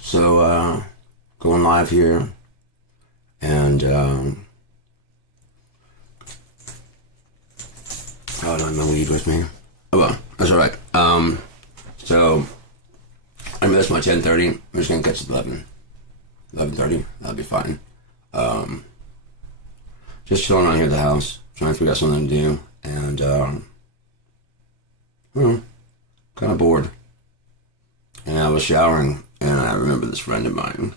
So, going live here, and oh, I don't have my weed with me. Oh well, that's all right. So I missed my 10:30. I'm just gonna catch 11:30. That'll be fine. Just chilling around here at the house, trying to figure out something to do, and kind of bored. And I was showering, and I remember this friend of mine.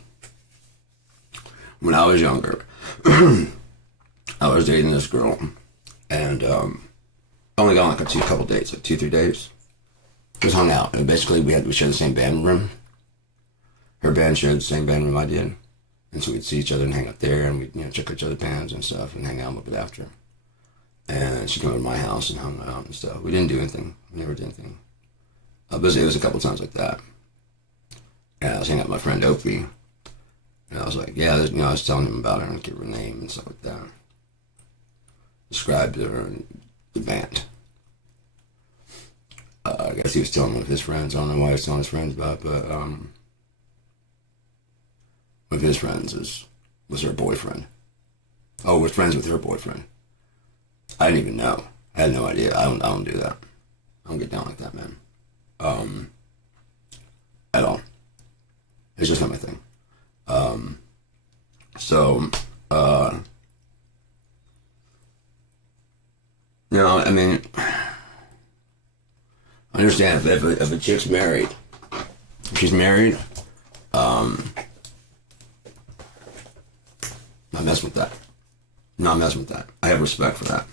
When I was younger, I was dating this girl, and only got like a couple dates, like 2-3 days. Just hung out, and basically we shared the same band room. Her band shared the same band room I did, and so we'd see each other and hang out there, and we'd check each other's bands and stuff, and hang out a little bit after. And she'd come to my house and hung out and stuff. We didn't do anything. We never did anything. But it was a couple times like that. And I was hanging out with my friend Opie. And I was like, yeah, I was telling him about her and give her a name and stuff like that. Described her and the band. I guess he was telling one of his friends. I don't know why he was telling his friends about it, but one of his friends was her boyfriend. Oh, we're friends with her boyfriend. I didn't even know. I had no idea. I don't do that. I don't get down like that, man. At all. It's just not my thing. I mean, I understand if a chick's married, if she's married, not messing with that. Not messing with that. I have respect for that.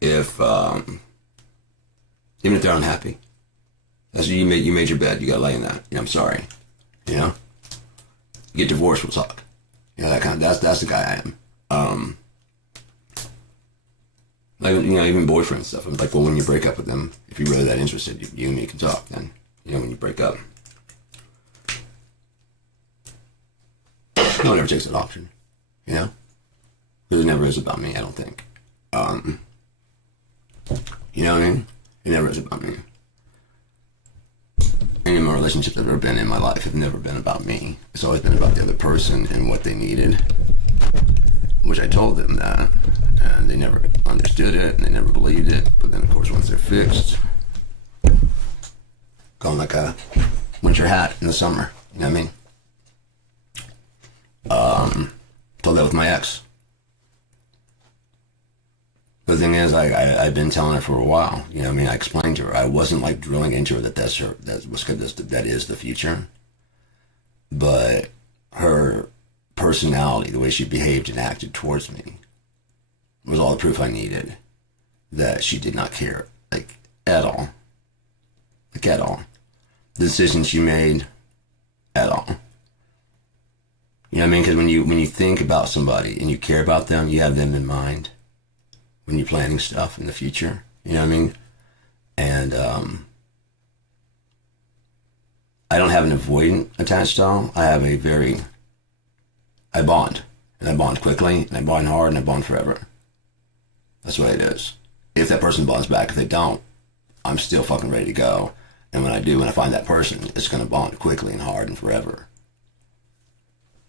If, even if they're unhappy, that's you made your bed, you gotta lay in that. I'm sorry. You get divorced, we'll talk. That kind of, that's the guy I am. Like, even boyfriend stuff. I'm like, well, when you break up with them, if you're really that interested, you and me can talk then. When you break up. No one ever takes that option. Because it never is about me, I don't think. You know what I mean? It never is about me. Any of my relationships I've ever been in my life have never been about me. It's always been about the other person and what they needed. Which I told them that. And they never understood it and they never believed it. But then, of course, once they're fixed, going like a winter hat in the summer. You know what I mean? Told that with my ex. The thing is, I've been telling her for a while. I explained to her. I wasn't like drilling into her that that is the future. But her personality, the way she behaved and acted towards me, was all the proof I needed that she did not care, like at all. Like at all. The decisions she made, at all. You know what I mean? Because when you think about somebody and you care about them, you have them in mind when you're planning stuff in the future. You know what I mean? And I don't have an avoidant attached style. I bond. And I bond quickly, and I bond hard, and I bond forever. That's the way it is. If that person bonds back, if they don't, I'm still fucking ready to go. And when I find that person, it's going to bond quickly and hard and forever.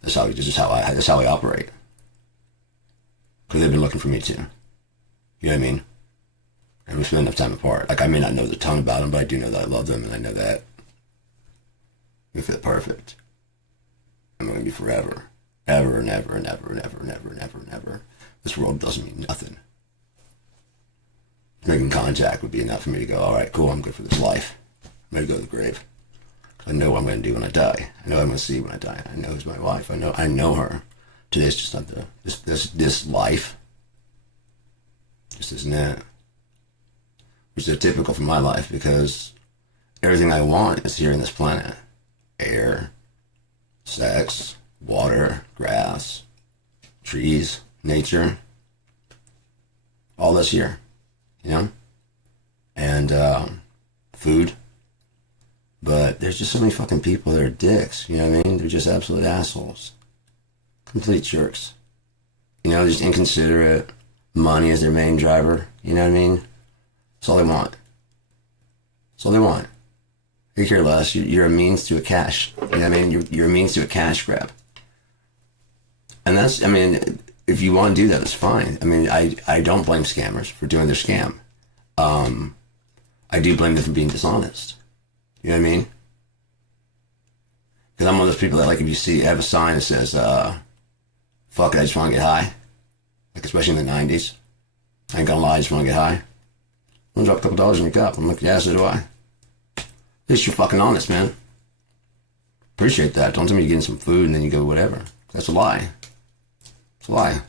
That's how I operate. Because they've been looking for me too. You know what I mean? And we spend enough time apart. Like, I may not know the ton about them, but I do know that I love them, and I know that we fit perfect. And we're going to be forever. Ever and ever and ever and ever and ever and ever and ever. This world doesn't mean nothing. Making contact would be enough for me to go, all right, cool, I'm good for this life. I'm ready to go to the grave. I know what I'm going to do when I die. I know what I'm going to see when I die. I know who's my wife. I know her. Today's just not this life. Just isn't it. Which is typical for my life because everything I want is here in this planet. Air, sex, water, grass, trees, nature. All that's here. And food. But there's just so many fucking people that are dicks, you know what I mean? They're just absolute assholes. Complete jerks. Just inconsiderate. Money is their main driver, you know what I mean? That's all they want. That's all they want. You care less. You're a means to a cash. You know what I mean? You're a means to a cash grab. And that's, I mean, if you want to do that, it's fine. I mean, I don't blame scammers for doing their scam. I do blame them for being dishonest. You know what I mean? Because I'm one of those people that, like, if you see, have a sign that says, fuck it, I just want to get high. Like, especially in the 90s. I ain't gonna lie, I just want to get high. I'm gonna drop a couple dollars in your cup. I'm like, yeah, so do I. At least you're fucking honest, man. Appreciate that. Don't tell me you're getting some food and then you go whatever. That's a lie. It's a lie.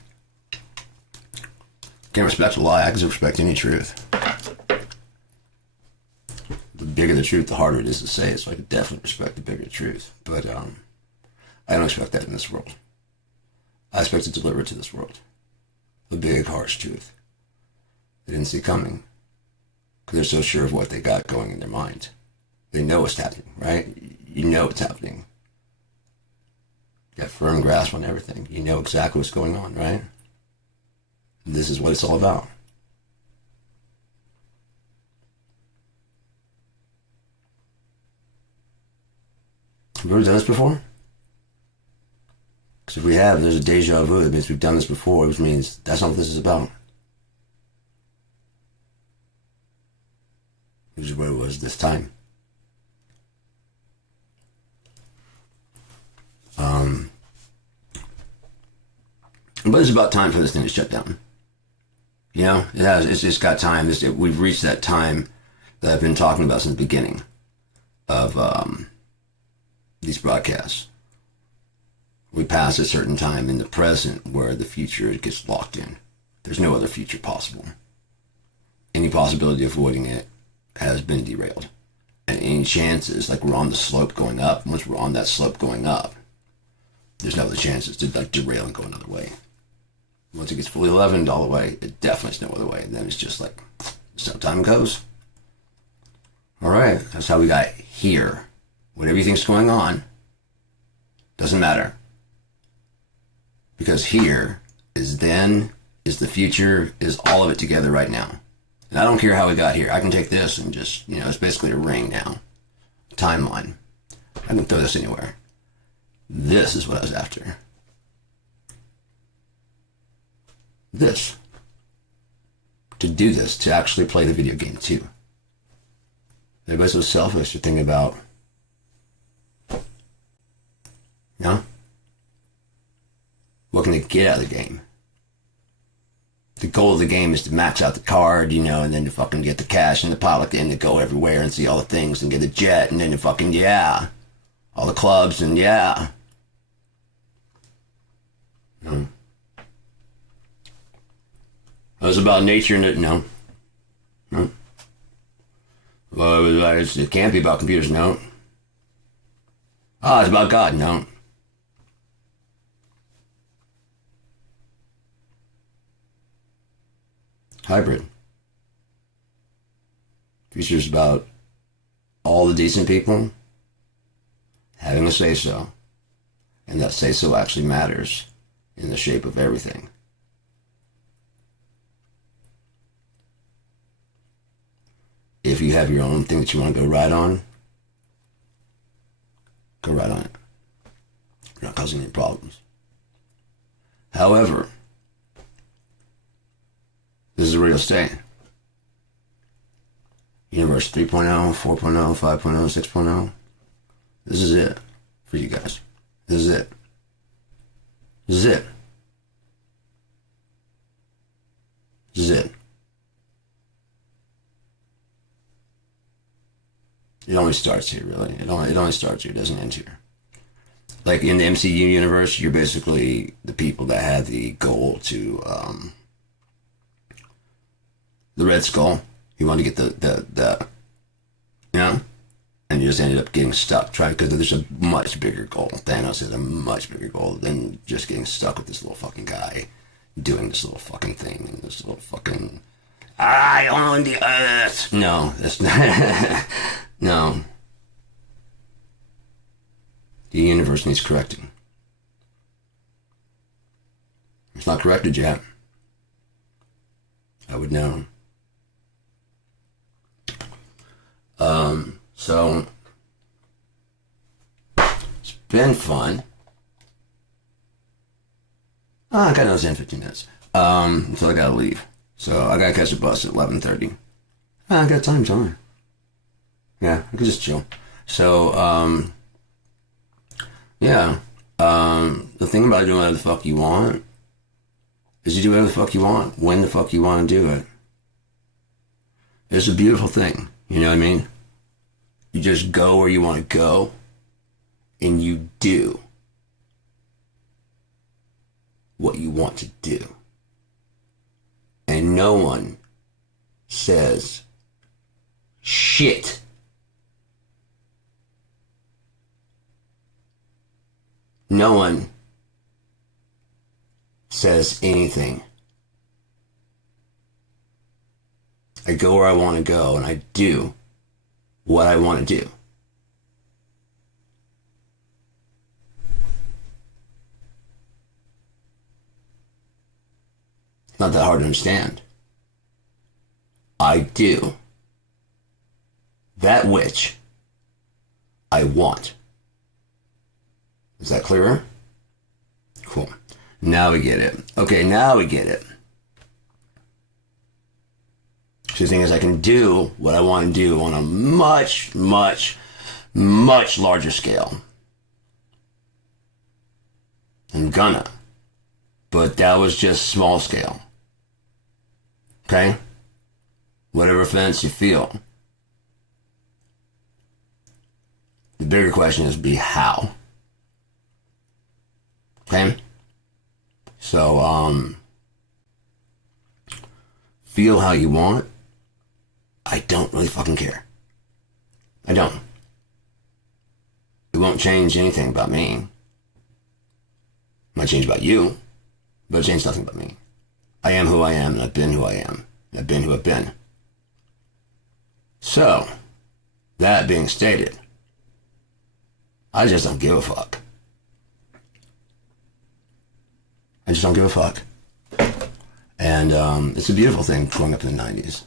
Can't respect a lie. I can respect any truth. The bigger the truth, the harder it is to say it. So I can definitely respect the bigger the truth. But I don't expect that in this world. I expect to deliver it to this world. The big, harsh truth. They didn't see coming. Because they're so sure of what they got going in their mind. They know what's happening, right? You know what's happening. You got firm grasp on everything. You know exactly what's going on, right? This is what it's all about. Have you ever done this before? Because if we have, there's a deja vu. It means we've done this before, which means that's not what this is about. Which is what it was this time. But it's about time for this thing to shut down. You know, it has. It's just got time. We've reached that time that I've been talking about since the beginning of these broadcasts. We pass a certain time in the present where the future gets locked in. There's no other future possible. Any possibility of avoiding it has been derailed. And any chances, like we're on the slope going up, once we're on that slope going up, there's no other chances to like derail and go another way. Once it gets fully leavened all the way, it definitely is no other way. And then it's just like, that's how time goes. All right, that's how we got here. Whatever you think's going on, doesn't matter. Because here is then, is the future, is all of it together right now. And I don't care how we got here. I can take this and just, you know, it's basically a ring now. A timeline. I can throw this anywhere. This is what I was after. This. To do this, to actually play the video game too. Everybody's so selfish to think about, you know, what can they get out of the game? The goal of the game is to max out the card, you know, and then to fucking get the cash in the pocket and to go everywhere and see all the things and get a jet and then to fucking, yeah, all the clubs and yeah. No. It was about nature and it, no. No. Well, it can't be about computers, no. Ah, it's about God, no. Hybrid. Future's about all the decent people having a say-so. And that say-so actually matters in the shape of everything. If you have your own thing that you want to go ride on, go ride on it. You're not causing any problems. However, this is a real estate. Universe 3.0, 4.0, 5.0, 6.0. This is it for you guys. This is it. This is it. This is it. It only starts here, really. It only starts here. It doesn't end here. Like in the MCU universe, you're basically the people that had the goal to the Red Skull. He wanted to get the you know, and you just ended up getting stuck trying, because there's a much bigger goal. Thanos has a much bigger goal than just getting stuck with this little fucking guy doing this little fucking thing and this little fucking I own the earth. No, that's not. No. The universe needs correcting. It's not corrected yet. I would know. So been fun. I got another 10, 15 minutes. So I gotta leave. So I gotta catch a bus at 11:30. I got time. Yeah, I could just chill. So, yeah. The thing about doing whatever the fuck you want is you do whatever the fuck you want, when the fuck you want to do it. It's a beautiful thing. You know what I mean? You just go where you want to go, and you do what you want to do. And no one says shit. No one says anything. I go where I want to go, and I do what I want to do. It's not that hard to understand. I do that which I want. Is that clearer? Cool. Now we get it. Okay, now we get it. So the thing is, I can do what I want to do on a much, much, much larger scale. I'm gonna. But that was just small scale. Okay? Whatever offense you feel. The bigger question is how. Okay? So, feel how you want. I don't really fucking care. I don't. It won't change anything about me. It might change about you, but it changes nothing about me. I am who I am, and I've been who I am, and I've been who I've been. So, that being stated, I just don't give a fuck. I just don't give a fuck. And it's a beautiful thing growing up in the 90s.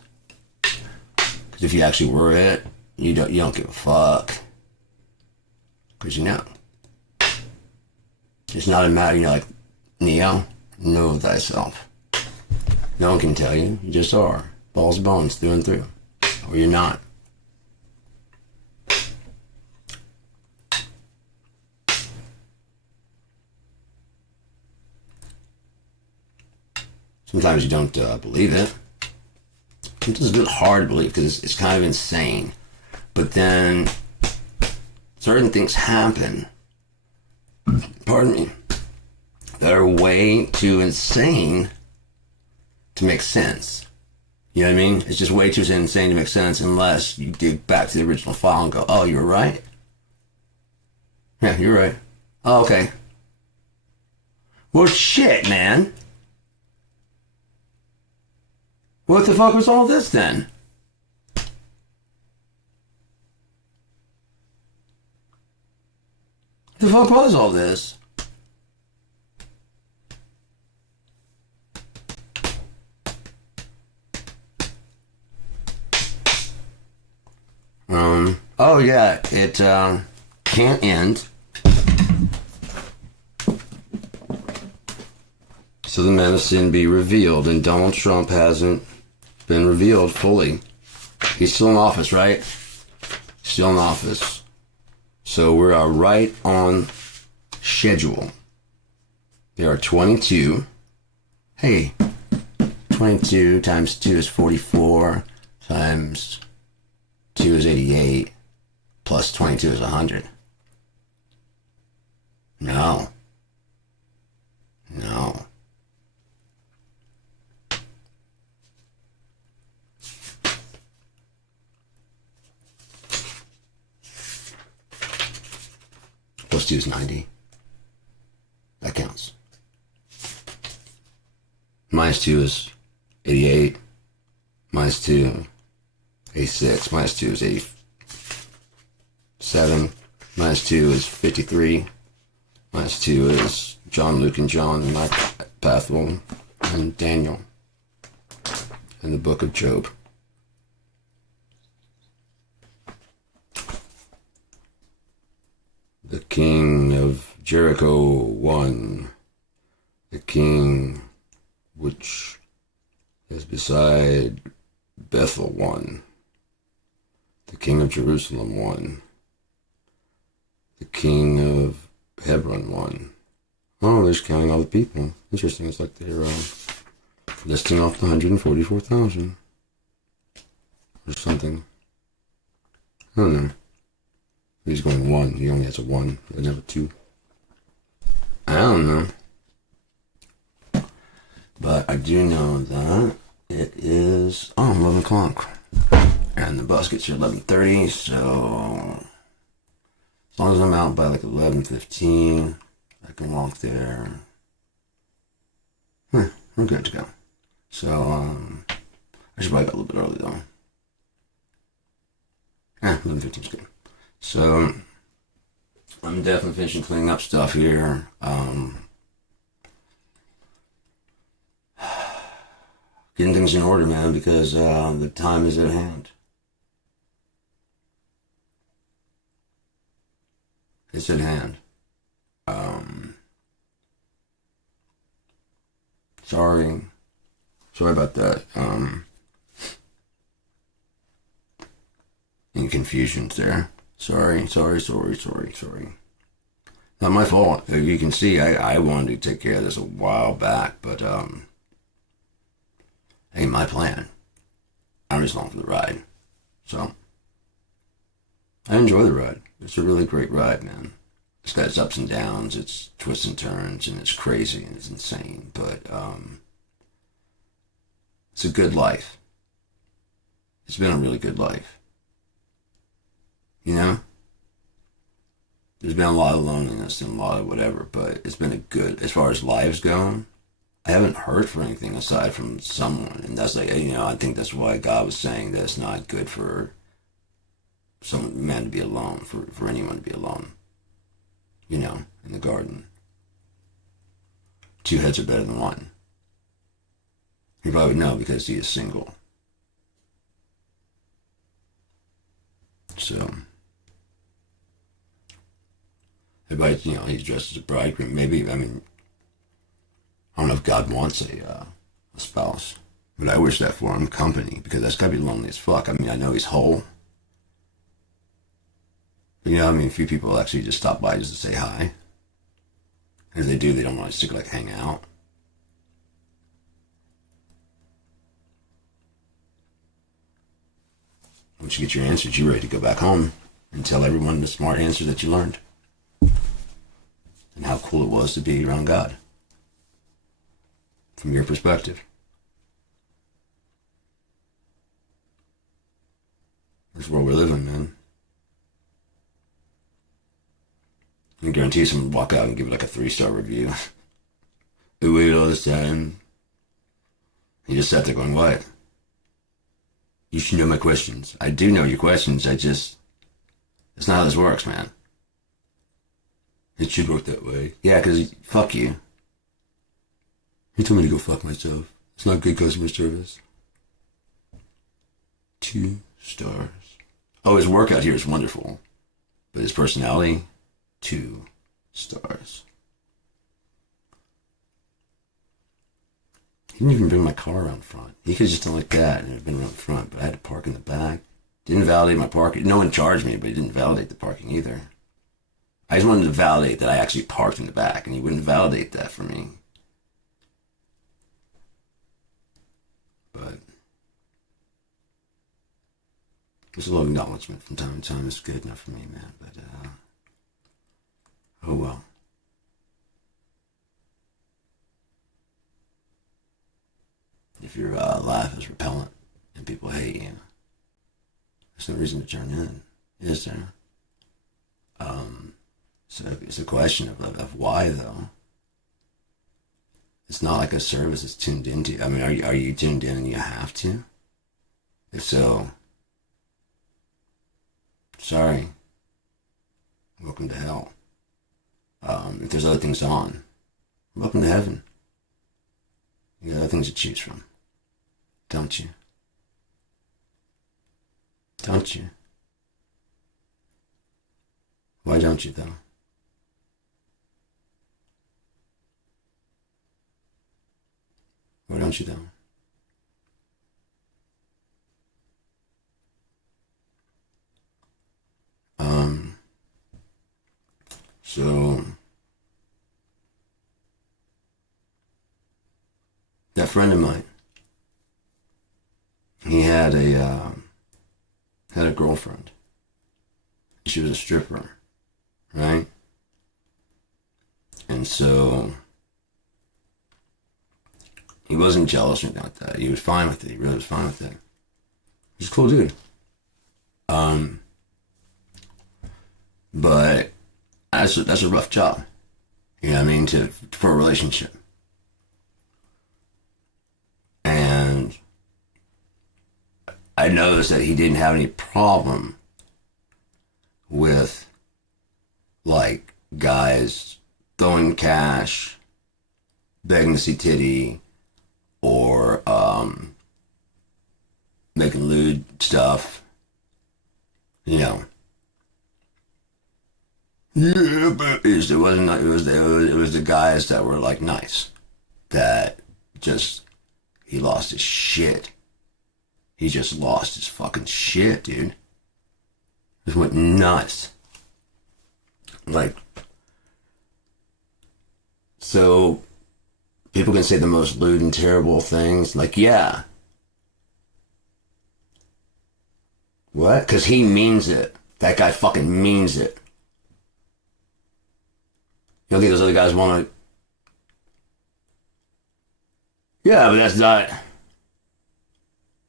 Because if you actually were it, you don't give a fuck. Because you know. It's not a matter, like, Neo, know thyself. No one can tell you. You just are. Balls and bones, through and through. Or you're not. Sometimes you don't believe it. It's a bit hard to believe because it's kind of insane. But then certain things happen, pardon me, that are way too insane to make sense. You know what I mean? It's just way too insane to make sense unless you dig back to the original file and go, oh, you were right? Yeah, you're right. Oh, okay. Well, shit, man. What the fuck was all this then? What the fuck was all this? Oh yeah, it can't end. So the medicine be revealed, and Donald Trump hasn't been revealed fully. He's still in office, right? Still in office. So we're right on schedule. There are 22. Hey, 22 times 2 is 44, times 2 is 88, plus 22 is 100. No. Plus 2 is 90. That counts. Minus 2 is 88. Minus 2, 86. Minus 2 is 87. Minus 2 is 53. Minus 2 is John, Luke, and John, and Mike Pathwell, and Daniel, and the book of Job. The king of Jericho won. The king which is beside Bethel won. The king of Jerusalem won. The king of Hebron won. Oh, they're just counting all the people. Interesting. It's like they're listing off the 144,000 or something. I don't know. He's going one. He only has a one. He doesn't have a two. I don't know. But I do know that it is 11 o'clock. And the bus gets here 11:30, so as long as I'm out by like 11:15, I can walk there. We're good to go. So, I should probably go a little bit early though. 11:15 is good. So, I'm definitely finishing cleaning up stuff here. Getting things in order, man, because the time is at hand. It's at hand. Sorry about that. Any confusions there. Sorry. Not my fault. As you can see, I wanted to take care of this a while back, but ain't my plan. I'm just along for the ride. So, I enjoy the ride. It's a really great ride, man. It's got its ups and downs, its twists and turns, and it's crazy and it's insane, but it's a good life. It's been a really good life. You know? There's been a lot of loneliness and a lot of whatever, but it's been a good, as far as lives go, I haven't heard for anything aside from someone, and that's like, I think that's why God was saying that it's not good for some man to be alone, for anyone to be alone, in the garden. Two heads are better than one. You probably know because he is single. So, everybody, he's dressed as a bridegroom. Maybe, I don't know if God wants a spouse, but I wish that for him, company, because that's gotta be lonely as fuck. I know he's whole. But, a few people actually just stop by just to say hi. And if they do, they don't want to stick, hang out. Once you get your answers, you're ready to go back home and tell everyone the smart answer that you learned. And how cool it was to be around God. From your perspective. That's where we're living, man. I can guarantee someone would walk out and give it a 3-star review. We waited all this time. He just sat there going, what? You should know my questions. I do know your questions. That's not how this works, man. It should work that way. Yeah, because fuck you. He told me to go fuck myself. It's not good customer service. 2 stars. Oh, his workout here is wonderful. But his personality, 2 stars. He didn't even bring my car around front. He could have just done like that and it had been around front, but I had to park in the back. Didn't validate my parking. No one charged me, but he didn't validate the parking either. I just wanted to validate that I actually parked in the back, and he wouldn't validate that for me. But just a little acknowledgement from time to time is good enough for me, man. But oh well. If your laugh is repellent and people hate you, there's no reason to turn in, is there? So it's a question of why, though. It's not like a service it's tuned into. Are you tuned in and you have to? If so, sorry. Welcome to hell. If there's other things on, welcome to heaven. You got other things to choose from. Don't you? Don't you? Why don't you, though? Why don't you though? So that friend of mine, he had a girlfriend. She was a stripper, right? And so he wasn't jealous or anything like that. He was fine with it. He really was fine with it. He's a cool dude. But that's a rough job. You know what I mean? For a relationship. And I noticed that he didn't have any problem with like guys throwing cash, begging to see titty, or making lewd stuff. You know. Yeah, but it wasn't. It was the guys that were like nice, that just he lost his shit. He just lost his fucking shit, dude. Just went nuts. Like, so people can say the most lewd and terrible things. Like, yeah. What? Because he means it. That guy fucking means it. You don't think those other guys want to... Yeah, but that's not...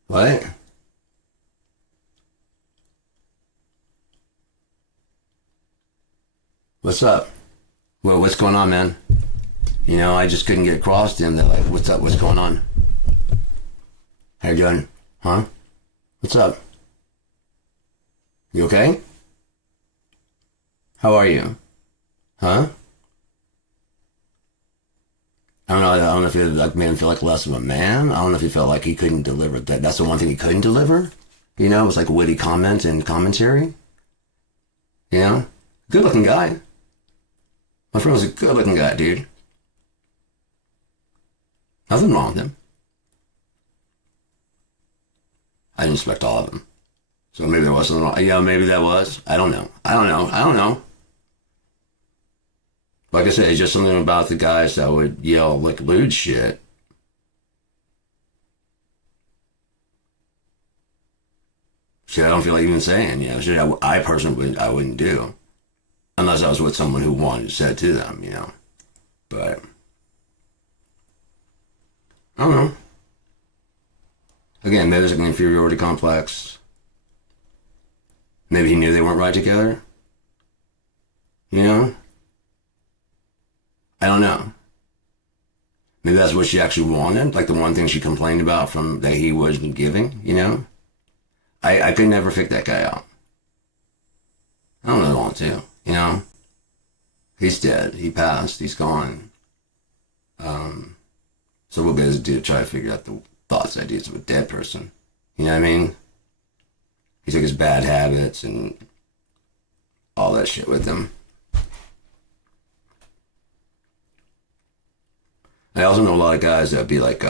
What? What's up? Well, what's going on, man? You know, I just couldn't get across to him. They're like, what's up? What's going on? How you doing? Huh? What's up? You okay? How are you? Huh? I don't know if it like made him feel like less of a man. I don't know if he felt like he couldn't deliver that. That's the one thing he couldn't deliver. You know, it was like witty comment and commentary. You know, good looking guy. My friend was a good looking guy, dude. Nothing wrong with him. I didn't expect all of them. So maybe there was something wrong. Yeah, maybe that was. I don't know. Like I said, it's just something about the guys that would yell like lewd shit. Shit, I don't feel like even saying, you know, shit I personally wouldn't do. Unless I was with someone who wanted to say it to them, you know. But, I don't know. Again, maybe there's like an inferiority complex. Maybe he knew they weren't right together. You know? I don't know. Maybe that's what she actually wanted, like the one thing she complained about from that he wasn't giving, you know? I could never figure that guy out. I don't really want to, you know? He's dead. He passed. He's gone. So what good does it do to try to figure out the thoughts, ideas of a dead person? You know what I mean? He took his bad habits and all that shit with him. I also know a lot of guys that be like,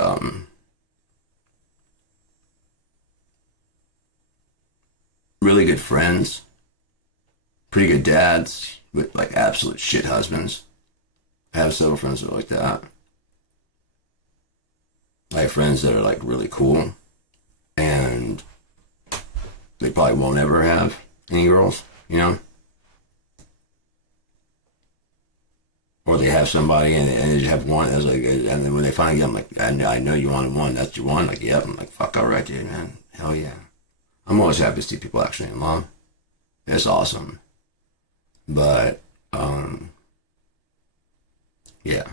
really good friends, pretty good dads with like absolute shit husbands. I have several friends that are like that. I have friends that are like really cool and they probably won't ever have any girls, you know? Or they have somebody and they just have one. That's like, and then when they finally get, I'm like, I know you wanted one. That's your one. Like, yep. I'm like, fuck, all right, dude, man. Hell yeah. I'm always happy to see people actually in love. It's awesome. But, yeah.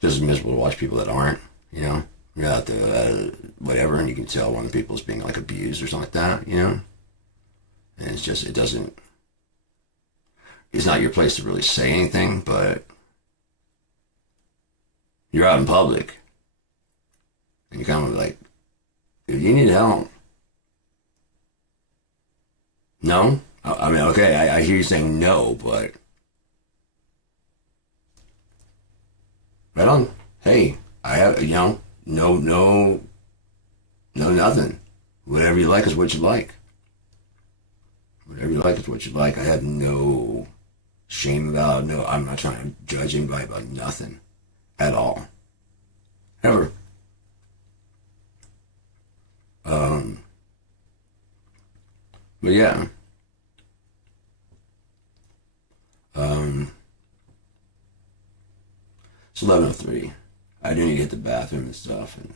Just miserable to watch people that aren't, you know? You're out there, whatever, and you can tell one of the people's being like abused or something like that, you know? And it's just, it's not your place to really say anything, but you're out in public. And you're kind of like, if you need help. No? I mean, okay, I hear you saying no, but Right on. Hey, I have, no, nothing. Whatever you like is what you like. Whatever you like is what you like. I have no shame about it. No, I'm not trying to judge anybody about nothing at all. Ever. But yeah. It's 11:03. I do need to hit the bathroom and stuff and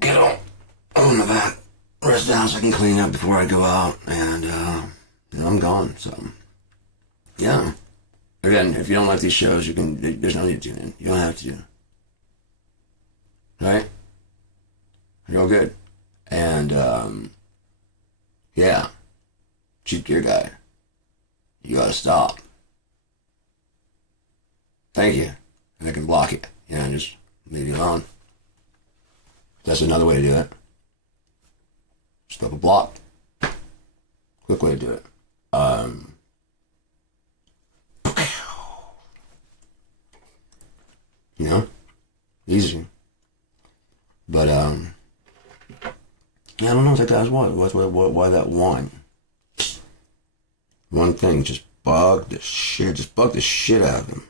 get on that. Rest down so I can clean up before I go out. And, I'm gone. So, yeah. Again, if you don't like these shows, there's no need to tune in. You don't have to. Right? You're all good. And, yeah. Cheap gear guy. You gotta stop. Thank you. And I can block it. And just leave you alone. That's another way to do it. Just up a block. Quick way to do it. Easy. But yeah, I don't know what that guy's what. Why that one thing just bugged the shit out of him.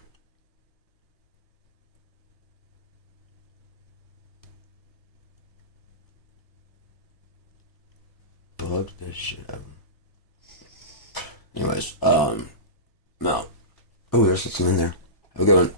Bugged the shit out of him. Anyways, no. Oh, there's some in there. Have a good one.